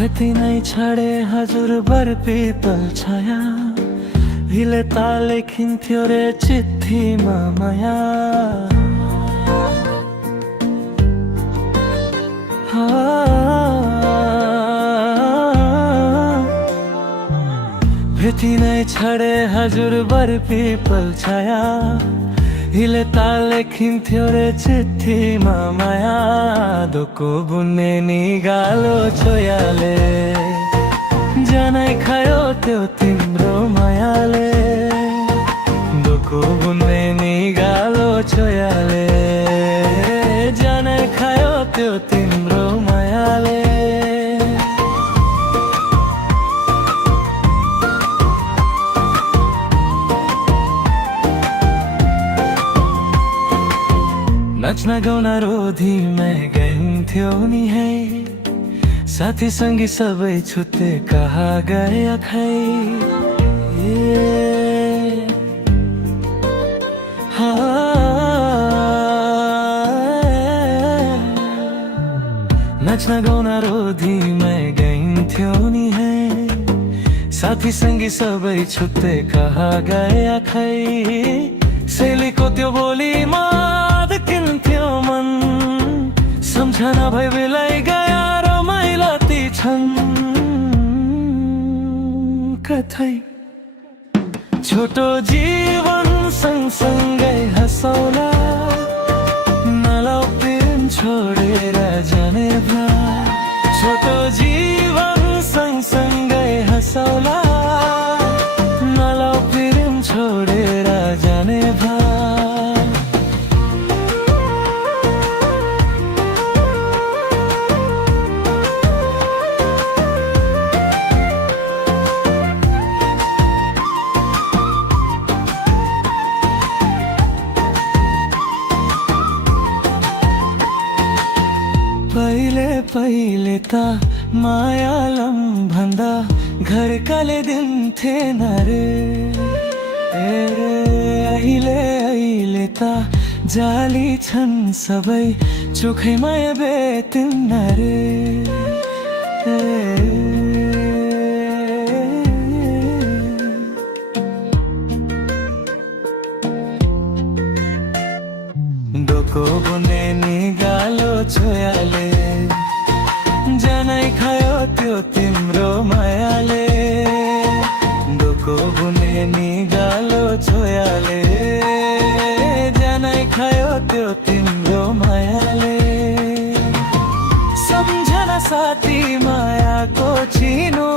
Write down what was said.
भेटी नै छाडे हजुर बर पिपल छाया हिले ताले खिन्थ्यो रे चिठीमा माया भेटी नै छाडे हजुर बर पिपल छाया हिले ताले खिन्थ्यो रे चिठीमा माया दोको बुन्ने नि गालो छोयाले जनै खायो त्यो तिम्रो मायाले दोको बुन्ने नि गालो छोयाले जनै खायो त्यो तिम्रो मायाले नाच्न गाउन रोधी मैं गइन्थ्यो नि है साथी संगी सबै छुट्टे कहाँ गए खै नाच्न गाउन रोधी मैं गइन्थ्यो नि है साथी संगी सबै छुट्टे कहाँ गए खै सेलीको त्यो बोलीमा किन्थ्यो मन सम्झना भई बेलाई गया रमाइला ती छन् कतै छोटो जीवन सँगसँगै हँसौला नलाउ प्रेम छोडेर जाने भा छोटो जीवन सँगसँगै हँसौला नलाउ प्रेम छोडेर जाने भा पहिले त मायालम भन्दा घर काले दिन्थे न रे अहिले त जाली छन् सबै चोखै माया बेतिन्न रे डोको बुने नि गालो छोयाले जनै खायो त्यो तिम्रो मायाले डोको बुने नि गालो छोयाले जनै खायो त्यो तिम्रो मायाले सम्झना साथी मायाको चिनो